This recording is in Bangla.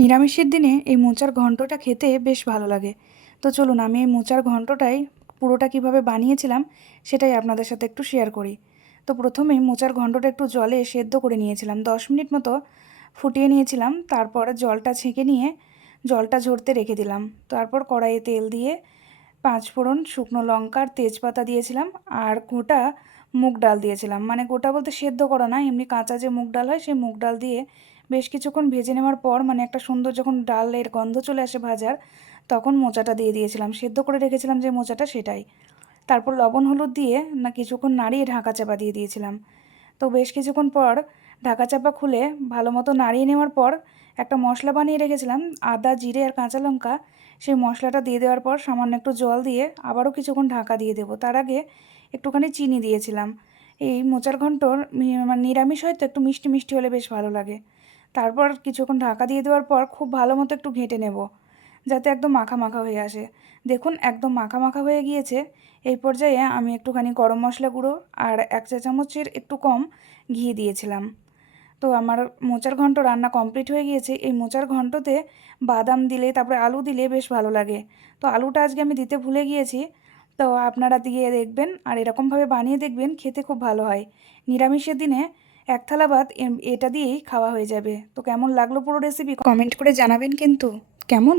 নিরামিষের দিনে এই মোচার ঘন্টটা খেতে বেশ ভালো লাগে। তো চলুন আমি এই মোচার ঘন্টটাই পুরোটা কিভাবে বানিয়েছিলাম সেটাই আপনাদের সাথে একটু শেয়ার করি। তো প্রথমেই মোচার ঘন্টটা একটু জলে সেদ্ধ করে নিয়েছিলাম, 10 মিনিট মতো ফুটিয়ে নিয়েছিলাম। তারপর জলটা ছেঁকে নিয়ে জলটা ঝরতে রেখে দিলাম। তারপর কড়াইয়ে তেল দিয়ে 5 ফোড়ন, শুকনো লঙ্কা আর তেজপাতা দিয়েছিলাম, আর গোটা মুগ ডাল দিয়েছিলাম। মানে গোটা বলতে সেদ্ধ করা না, এমনি কাঁচা যে মুগ ডাল হয় সেই মুগ ডাল দিয়ে বেশ কিছুক্ষণ ভেজে নেওয়ার পর, মানে একটা সুন্দর যখন ডালের গন্ধ চলে আসে ভাজার, তখন মোচাটা দিয়ে দিয়েছিলাম। সেদ্ধ করে রেখেছিলাম যে মোচাটা, সেটাই। তারপর লবণ হলুদ দিয়ে কিছুক্ষণ নাড়িয়ে ঢাকা চাপা দিয়ে দিয়েছিলাম। তো বেশ কিছুক্ষণ পর ঢাকা চাপা খুলে ভালো মতো নাড়িয়ে নেওয়ার পর একটা মশলা বানিয়ে রেখেছিলাম, আদা, জিরে আর কাঁচা লঙ্কা। সেই মশলাটা দিয়ে দেওয়ার পর সামান্য একটু জল দিয়ে আবারও কিছুক্ষণ ঢাকা দিয়ে দেবো। তার আগে একটুখানি চিনি দিয়েছিলাম। এই মোচার ঘন্টর মানে নিরামিষ হয়তো একটু মিষ্টি মিষ্টি হলে বেশ ভালো লাগে। তারপর কিছুক্ষণ ঢাকা দিয়ে দেওয়ার পর খুব ভালো মতো একটু ঘেঁটে নেব, যাতে একদম মাখা মাখা হয়ে আসে। দেখুন একদম মাখা মাখা হয়ে গিয়েছে। এই পর্যায়ে আমি একটুখানি গরম মশলা গুঁড়ো আর 1 চা চামচের একটু কম ঘি দিয়েছিলাম। তো আমার মোচার ঘন্ট রান্না কমপ্লিট হয়ে গিয়েছে। এই মোচার ঘন্টতে বাদাম দিলে, তারপরে আলু দিলে বেশ ভালো লাগে। তো আলুটা আজকে আমি দিতে ভুলে গিয়েছি। তো আপনারা দিয়ে দেখবেন আর এরকমভাবে বানিয়ে দেখবেন, খেতে খুব ভালো হয়। নিরামিষের দিনে এক থালা ভাত এটা দিয়েই খাওয়া হয়ে যাবে। তো কেমন লাগলো পুরো রেসিপি কমেন্ট করে জানাবেন কিন্তু। কেমন?